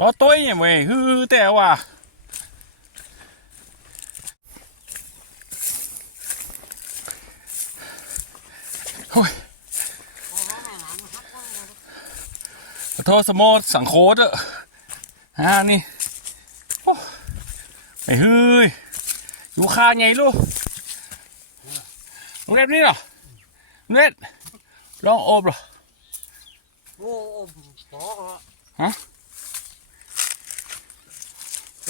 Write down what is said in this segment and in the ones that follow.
รอตัวเนี่ยเว้ยฮือแต่ว่าโอ้ยขอโทษสมอสังโคตรอะฮะนี่โอ้ไอ้เฮ้ยอยู่คาไงลูกลุงเล็บนี่เหรอลุงเล็บลองโอบเหรอโอ้โอ้ปอกฮะ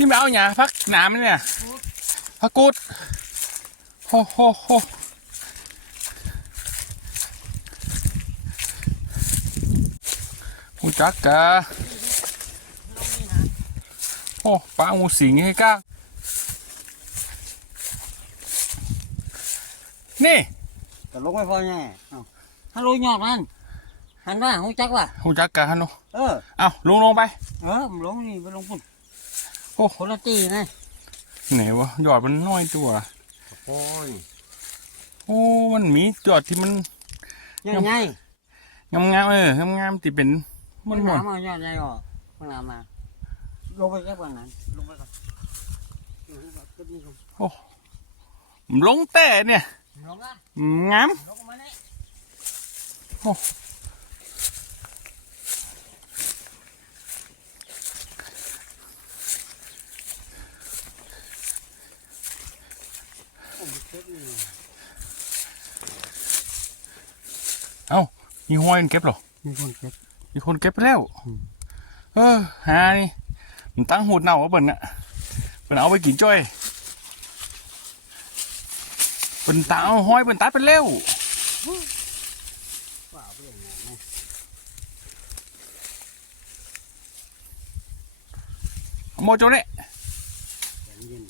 นี่คือมอฮะตัวนี้มอมอกะห้องแฝโอ้นี่ไม่เอาหยาพักหนามเนี่ยพักกูดโฮโฮโฮหูจักกะโอ้ปลาหมูสิงให้ก้างนี่แต่ลงไม่พอไงฮัลโหลยอดมันหันว่าหูจักว่ะหูจักกะฮันโนเออ เอาลงลงไป เออมันลงนี่ไปลงปุ่นโอ้คนละตีนะไหนวะยอดมันน้อยตัวโอ้ยโอ้มันมียอดที่มันยังไงงามงามๆเอองามๆที่เป็นมันหมดน้ำมายอดใหญ่ออกมันน้ำมาลงไปแค่วันนั้นลงไปก่อนขึ้นนี่ก่อนมันลงแต่เนี่ยลงอะงามลง เนี่ยมีห้อยมันเก็บเหรอมีคนเก็บมีคนเก็บไปแล้วอืมเออหานี่มันตั้งหูดเน่าว่าเปิ่นน่ะเปิ่นเอาไปกินจ้อยเปิ่นตาเอาห้อยเปิ่นตัดไปแล้วว่าเอาไปอย่างนั้นนะเอาโมโจเนี่ย ใจเย็น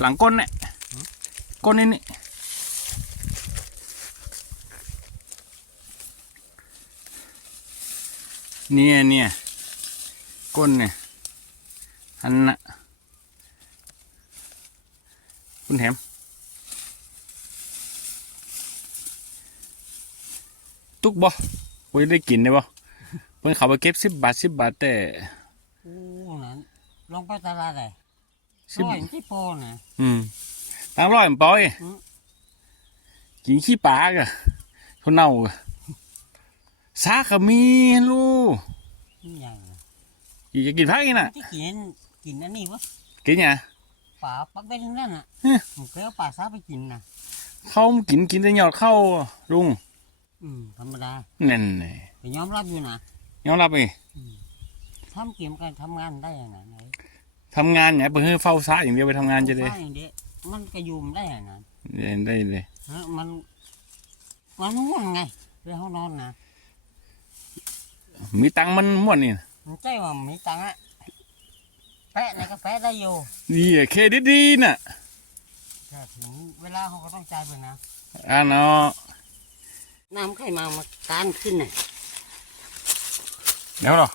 หลังก้นเนี่ยก้นนี่นี่เนี่ยเนี่ยก้นเนี่ยอันน่ะคุณแหมตุกบ่ไว้ได้กินได้บ่เพิ่นเขาไปเก็บสิบบาทสิบบาทแต่โอ้นั้นลงไปตลาดเลย ร้อยที่โปนะอืมตั้งร้อยมันปอยอืมกินขี้ปลากะเขาเน่ากะซากก็มีลูกนี่ยังนะอีกจะกินพักอีกน่ะที่กินกินอันนี้วะกินหยังป่าปักไปทั้งนั้นอะเฮ้ยมันเคยเอาป่าซาไปกินนะเขากินกินแต่หยอดเข้าลุงอืมธรรมดานั่นไงแต่ยอมรับอยู่นะยอมรับไปทำเกี่ยวกันทำงานได้ยังไงไหน ทำงานเนี่ยไปให้เฝ้าซะอย่างเดียวไปทำงานจะได้ฟ้อย่างเดียวมันกระยุมได้ยังไงได้เลยฮะมันมันม่วนไงเรื่องห้องนอนนะมีตังค์มันม่วนนี่มันใจว่ามีตังค์อะแปะในกาแฟได้อยู่นี่อะเครดิตดีน่ะแต่ถึงเวลาเขาก็ต้องจ่ายไปนะอ่าเนาะน้ำไข่มามาการขึ้นน่ะเดี๋ยวเหรอ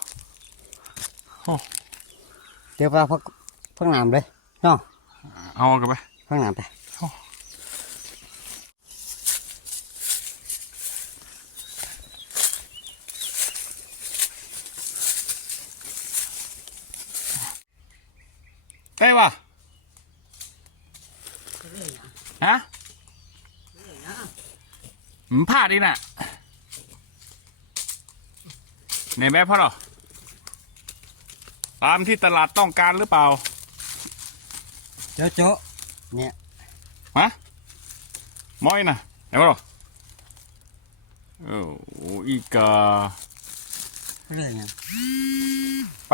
เดี๋ยวปลาพักพักน้ำเลยเนาะเอากันไปพักน้ำไปได้ป่ะฮะมันพลาดดีน่ะในแบบพ่อเหรอ ตามที่ตลาดต้องการหรือเปล่าโจ๊ะโจ๊ะเนี่ยมอยนะเดี๋ยวเหรอโอ้โหอีกาเรื่อยเนี่ยไป